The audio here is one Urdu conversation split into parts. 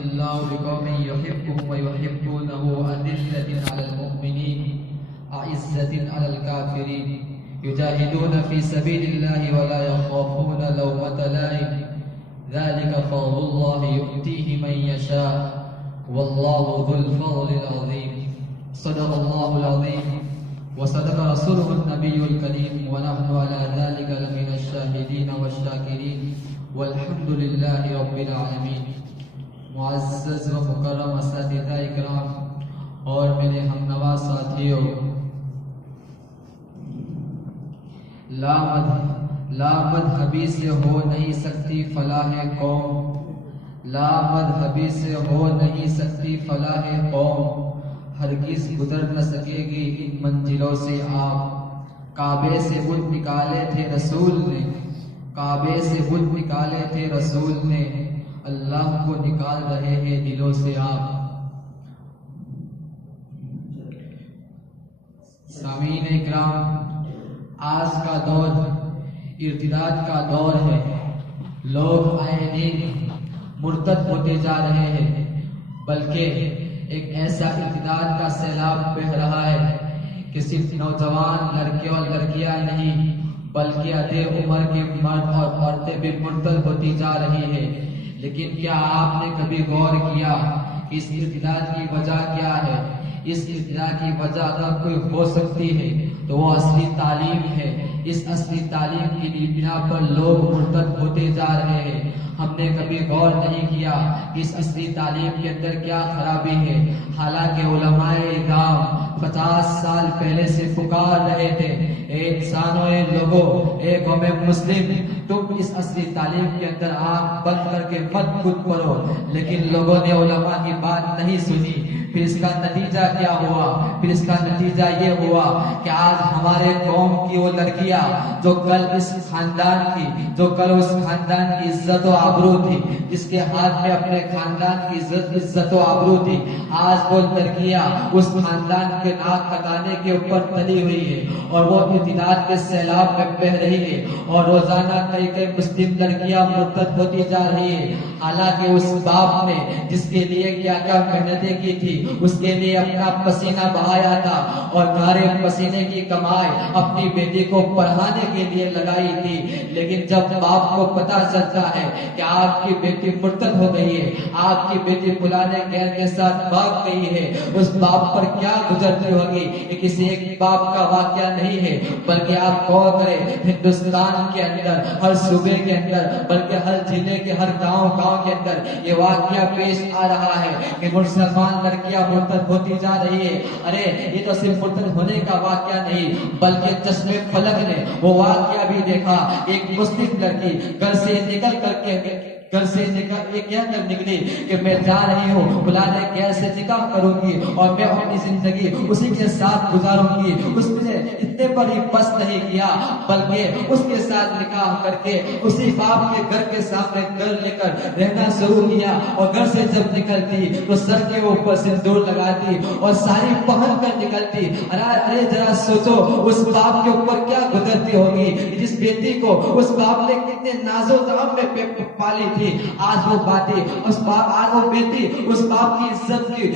الله بقوم يحبهم ويحبونه أذلة على المؤمنين أعزة على الكافرين يجاهدون في سبيل الله ولا يخافون لومة لائم ذلك فضل الله يؤتيه من يشاء والله ذو الفضل العظيم صدق الله العظيم وصدق رسوله النبي الكريم ونحن على ذلك لمن الشاهدين والشاكرين والحمد لله رب العالمین۔ معزز و مکرم اساتذہ اکرام اور میرے ہم نوا ساتھیوں، لا مذہبی سے ہو نہیں سکتی فلاح قوم، لا مذہبی سے ہو نہیں سکتی فلاح قوم، ہرگز گزر نہ سکے گی ان منزلوں سے آپ۔ کعبے سے بت نکالے تھے رسول نے، کعبے سے بت نکالے تھے رسول نے، اللہ کو نکال رہے ہیں دلوں سے آپ۔ سامعین اکرام، آج کا دور ارتداد کا دور ہے، لوگ آئے دن مرتد ہوتے جا رہے ہیں، بلکہ ایک ایسا ارتداد کا سیلاب بہہ رہا ہے کہ صرف نوجوان لڑکے اور لڑکیاں نہیں بلکہ ادھے عمر کے مرد اور عورتیں بھی مرتد ہوتی جا رہی ہیں۔ لیکن کیا آپ نے کبھی غور کیا کہ اس ارتداد کی وجہ کیا ہے؟ اس ارتداد کی وجہ اگر کوئی ہو سکتی ہے تو وہ اصلی تعلیم ہے۔ اس اصلی تعلیم کی بنا پر لوگ مرتد ہوتے جا رہے ہیں۔ ہم نے کبھی غور نہیں کیا کہ اس اصلی تعلیم کے اندر کیا خرابی ہے، حالانکہ علماء کرام 50 سال پہلے سے پکار رہے تھے، اے انسانوں، اے لوگوں، اے قوم مسلم، تم اس اصلی تعلیم کے اندر آنکھ بند کر کے مت کود پڑو، لیکن لوگوں نے علماء کی بات نہیں سنی۔ پھر اس کا نتیجہ کیا ہوا؟ پھر اس کا نتیجہ یہ ہوا کہ آج ہمارے قوم کی وہ لڑکیاں جو کل اس خاندان کی، جو کل اس خاندان کی عزت و آبرو تھی، جس کے ہاتھ میں اپنے خاندان کی عزت و آبرو تھی، آج وہ لڑکیاں اس خاندان کے ناک کٹانے کے اوپر تلی ہوئی ہے اور وہ ارتداد کے سیلاب میں بہہ رہی ہے، اور روزانہ کئی مسلم لڑکیاں مرتد ہوتی جا رہی ہے۔ حالانکہ اس باپ نے جس کے لیے کیا کیا محنتیں کی تھی، اس کے لیے اپنا پسینہ بہایا تھا اور گارے پسینے کی کمائی اپنی بیٹی کو پڑھانے کے لیے لگائی تھی، لیکن جب باپ کو پتا چلتا ہے کہ آپ کی بیٹی مرتد ہو گئی ہے، آپ کی بیٹی بلانے غیر کے ساتھ بھاگ گئی ہے، اس باپ پر کیا گزرتی ہوگی؟ یہ کسی ایک باپ کا واقعہ نہیں ہے، بلکہ آپ غور کریں، ہندوستان کے اندر ہر صوبے کے اندر، بلکہ ہر ضلع کے ہر گاؤں کے اندر یہ واقعہ پیش آ رہا ہے کہ مسلمان لڑکیاں مرتد ہوتی جا رہی ہے۔ ارے یہ تو صرف مرتد ہونے کا واقعہ نہیں، بلکہ چشمے فلک نے وہ واقعہ بھی دیکھا، ایک مسلم لڑکی گھر سے نکل نکلی کہ میں جا رہی ہوں بلانے گیر سے نکاح کروں گی اور میں اپنی زندگی اسی کے ساتھ گزاروں گی۔ اس نے اتنے پر ہی بس نہیں کیا، بلکہ اس کے ساتھ نکاح کر کے اسی باپ کے گھر کے سامنے گھر لے کر رہنا شروع کیا، اور گھر سے جب نکلتی تو سر کے اوپر سندور لگاتی اور ساری پہن کر نکلتی۔ ارے ذرا سوچو اس باپ کے اوپر کیا گزرتی ہوگی، جس بیٹی کو اس باپ نے کتنے ناز و نام میں پالی تھی، آج وہ بیٹی اس باپ کی عزت کی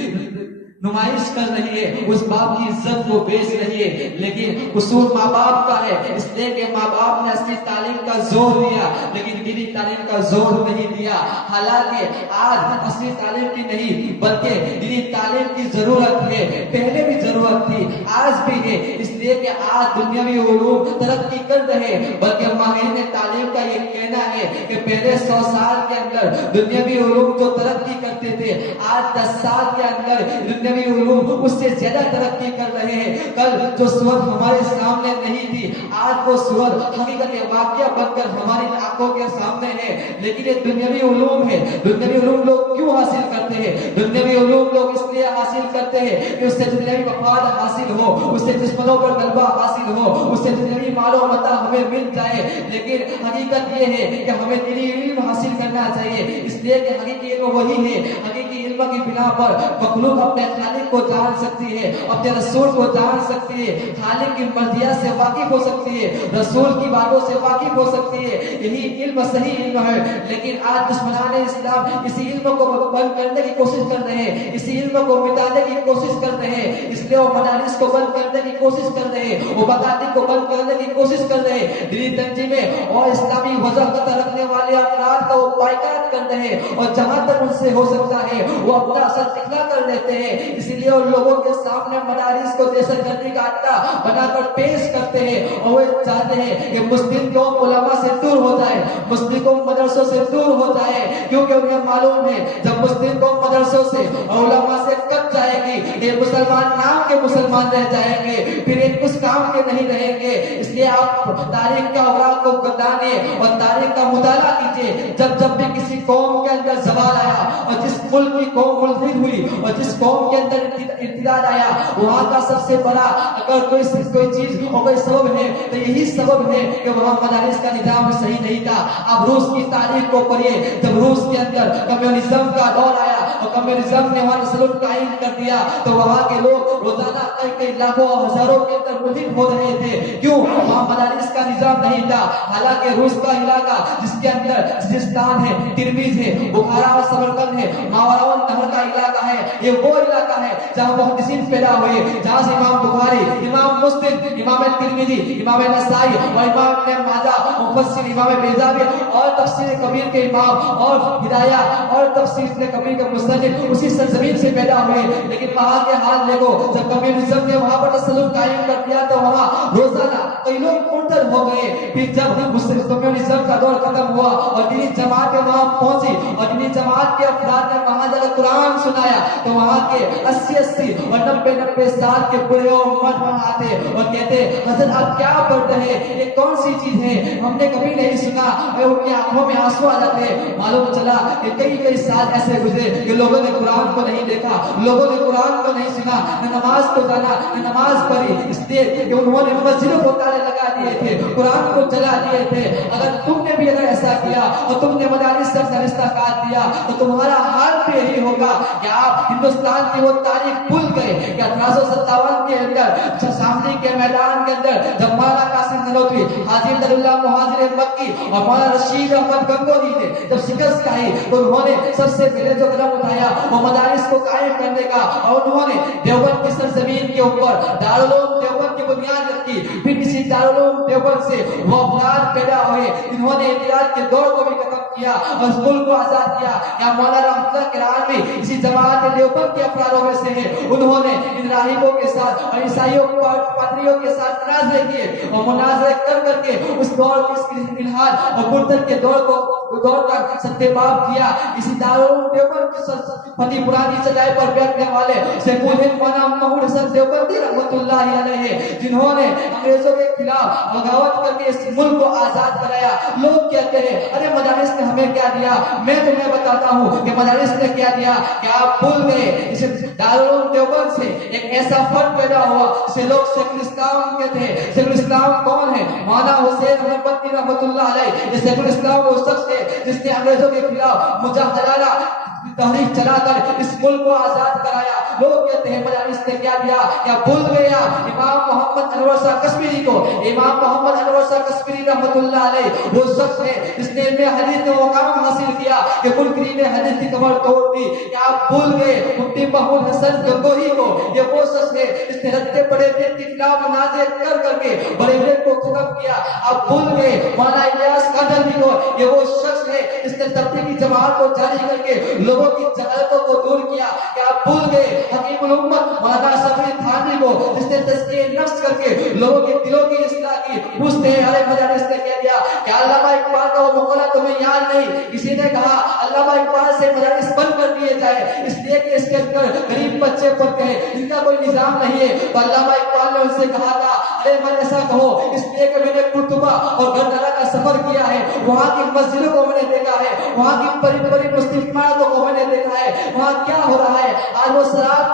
نمائش کر رہی ہے، اس باپ کی عزت کو بیچ رہی ہے۔ لیکن قصور ماں باپ کا ہے، اس لیے کہ ماں باپ نے اصلی تعلیم کا زور دیا لیکن دینی تعلیم کا زور نہیں دیا۔ حالانکہ آج اصلی تعلیم کی نہیں بلکہ دینی تعلیم کی ضرورت ہے، پہلے بھی ضرورت تھی، آج بھی ہے، اس لیے کہ آج دنیاوی علوم ترقی کر رہے، بلکہ ماہرین تعلیم کا یہ کہنا ہے کہ پہلے 100 سال کے اندر دنیاوی علوم جو ترقی کرتے تھے، آج 10 سال کے اندر دنیاوی علوم اس سے زیادہ ترقی کر رہے ہیں۔ کل جو صورت ہمارے سامنے نہیں تھی، آج وہ صورت حقیقت واقعہ بن کر ہماری آنکھوں کے سامنے ہے۔ لیکن یہ دنیاوی علوم ہے، دنیاوی علوم لوگ کیوں حاصل کرتے ہیں؟ دنیاوی علوم لوگ اس لیے حاصل کرتے ہیں کہ اس سے دنیاوی مفاد حاصل ہو، اس سے دشمنوں پر غلبہ حاصل ہو، اس سے دنیاوی مال و متاع ہمیں مل جائے. لیکن حقیقت یہ ہے کہ ہمیں دینی علم حاصل کرنا چاہیے، اس لیے کہ حقیقی علم وہی ہے. حقیقی علم کی بنا پر مخلوق اپنے خالق کو جان سکتی ہے، اپنے رسول کو جان سکتی ہے، خالق کی مرضیات سے واقف ہو سکتی ہے، رسول کی باتوں سے واقف ہو سکتی ہے. یہی علم صحیح علم ہے. لیکن آج دشمنان اسلام اسی علم کو بند کرنے کی کوشش کر رہے ہیں، اسی علم کو مٹانے کی کوشش کر رہے ہیں. اس لیے وہ مدارس کو بند کرنے کی کوشش کر رہے ہیں، وہ مکاتب کو بند کرنے کی کوشش کر رہے ہیں. دینی تنظیمیں اور اسلامی وضاحت رکھنے والے افراد کا وہ بائیکاٹ کر رہے ہیں، اور جہاں تک ان سے ہو سکتا ہے وہ اپنا اثر دکھلا کر لیتے ہیں. اسی لیے ان لوگوں کے سامنے مدارس کو دہشت گردی کا اڈا بنا کر پیش کرتے ہیں، اور وہ چاہتے ہیں کہ مسلم قوم علماء سے دور ہو جائے، مسلم قوم مدرسوں سے دور ہو جائے. کیونکہ انہیں معلوم ہے جب مسلم قوم مدرسوں سے اور علماء سے کٹ جائے گی، یہ مسلمان نام کے مسلمان رہ جائیں گے، پھر ایک کچھ کام کے نہیں رہیں گے. اس لیے آپ تاریخ کا اوراق کو گردانے اور تاریخ کا مطالعہ کیجیے. جب جب بھی کسی قوم کے اندر زوال آیا، اور جس ملک کی قوم ملحد ہوئی، اور جس قوم کے اندر ارتداد آیا، وہاں کا سب سے بڑا اگر کوئی چیز اور کوئی سبب ہے تو یہی سبب ہے کہ وہاں مدارس کا نظام صحیح نہیں تھا. آپ روس کی تاریخ کو پڑھیے. جب روس کے اندر کمیونزم کا دور آیا اور کمیونزم نے وہاں سلوک قائم کر دیا، تو وہاں کے لوگ روزانہ کئی لاکھوں اور ہزاروں کے اندر ملحد ہو رہے تھے. کیوں؟ وہاں مدارس کا نظام نہیں تھا. حالانکہ روس کا علاقہ جس کے اندر سجستان ہے، ترمیز ہے، بخارا اور سمرقند ہے، ماوراء نہر کا علاقہ ہے، یہ وہ علاقہ ہے جہاں محدثین پیدا ہوئے، جہاں سے امام بخاری، امام مسلم، امام ترمذی، امام نسائی اور امام ابن ماجہ، مفسر امام بیضاوی اور تفسیر کبیر کے امام اور ہدایہ اور تفسیر ابن کبیر کے مصنف اسی سرزمین سے پیدا ہوئے. لیکن وہاں کے حال دیکھو، جب کمیونزم نے وہاں پر تسلط قائم کر دیا تو وہاں روزانہ کئی لوگ مرتد ہو گئے. پھر جب کمیونزم کا دور ختم ہوا اور دینی جماعت وہاں پہنچی اور دینی جماعت کے افراد نے وہاں جا کر قرآن سنایا، تو وہاں کے 80 اور 90 سال کے بڑے اور مرد وہاں آتے اور کہتے حضرت آپ کیا پڑھ رہے ہیں، یہ کون سی چیز ہے، ہم نے کبھی نہیں سنا. ان کی آنکھوں میں آنسو آ جاتے. معلوم چلا کہ کئی سال ایسے گزرے کہ لوگوں نے قرآن کو نہیں دیکھا، لوگوں نے قرآن کو نہیں سنا، نہ نماز کو جانا، نہ نماز پڑھی. اس لیے کہ انہوں نے مسجدوں کو تالے لگا دیے تھے، قرآن کو جلا دیے تھے. اگر تم نے بھی اگر ایسا کیا اور تم نے مدارس سے رشتہ کاٹ دیا تو تمہارا حال بھی یہی ہوگا کہ آپ ہندوستان کی وہ تاریخ بھول گئے کہ 1857 کے اندر شاملی کے میدان کے اندر جب مولانا قاسم نانوتوی، حاجی عبداللہ مہاجر مکی اور مولانا رشید احمد گنگوہی نے جب شکست کھائی تو انہوں نے سب سے پہلے جو قدم اٹھایا وہ مدارس کو قائم کرنے کا، اور انہوں نے دیوبند کی سرزمین کے اوپر دارالعلوم دیوبند کی بنیاد رکھی. پھر اسی دارالعلوم دیوبند سے وہ افراد پیدا ہوئے جنہوں نے اعتراض کے دور کو بھی ختم کیا اور اس ملک کو آزاد کیا. یا مولانا رحمت اللہ کرانی اسی جماعت دیوبند کے افرادوں میں سے ہیں. انہوں نے ان راہبوں کے ساتھ اور عیسائیوں پادریوں کے ساتھ مناظرے کیے اور مناظرے کر کے اس دور کو اس الحاد اور مرتد کے دور کا ستیباب کیا. اسی دارالعلوم دیوبند کی فنی پرانی سجائے پر بیٹھنے والے شیخ الہند مولانا محمود حسن دیوبندی رحمۃ اللہ علیہ، جنہوں نے انگریزوں کے خلاف بغاوت کر کے اس ملک کو آزاد کرایا. لوگ کہتے ہیں ارے مدارس نے ہمیں کیا دیا. میں تمہیں بتاتا ہوں کہ مدارس نے کیا دیا. کیا آپ بھول گئے اسے دارالعلوم دیوبند سے ایک ایسا فرد پیدا ہوا جسے لوگ شیخ الاسلام کہتے ہیں. شیخ الاسلام کون ہے؟ مولانا حسین احمد رحمۃ اللہ علیہ. یہ شیخ الاسلام وہ شخص ہے جس نے انگریزوں کے خلاف مجاہدانہ تحریک چلا کر اس ملک کو آزاد کرایا. لوگ کہتے ہیں مدارس نے کیا دیا. کیا بھول گیا امام محمد انور شاہ کشمیری کو؟ امام محمد انور شاہ کشمیری رحمۃ اللہ علیہ وہ شخص ہے جس نے علم حدیث میں مقام حاصل کیا کہ منکرین حدیث کی کمر توڑ دی. کیا آپ بھول گئے مفتی محمود حسن گنگوہی کو؟ یہ وہ شخص ہے جس نے رتے پڑے دین کے خلاف مناظرے کر کے بڑے دین کو ختم کیا. آپ بھول گئے مولانا الیاس قادری کو؟ یہ وہ شخص ہے جس نے تبلیغی جماعت کو جاری کر کے لوگوں کی جہالتوں کو دور کیا. کیا آپ بھول گئے حکیم الامت مولانا صفی تھانوی کو جس نے تزکیہ نفس کر کے لوگوں کے دلوں کی اصلاح کی؟ پوچھتے ہیں ارے مدارس نے کہہ دیا. کیا علامہ اقبال کا وہ مقولہ تمہیں یاد نہیں؟ کسی نے کہا علامہ اقبال سے مدارس بند کر دیے جائے اس لیے کہ اس کے اندر غریب بچے پڑھتے ہیں جن کا کوئی نظام نہیں ہے. تو علامہ اقبال نے ان سے کہا تھا ارے میں ایسا کہو اس لیے کہ میں نے قرطبہ اور گردارہ کا سفر کیا ہے، وہاں کی مسجدوں کو میں نے دیکھا ہے، وہاں کی بڑی بڑی مسلم عمارتوں کو میں نے دیکھا ہے، وہاں کیا ہو رہا ہے. آج وہ شراب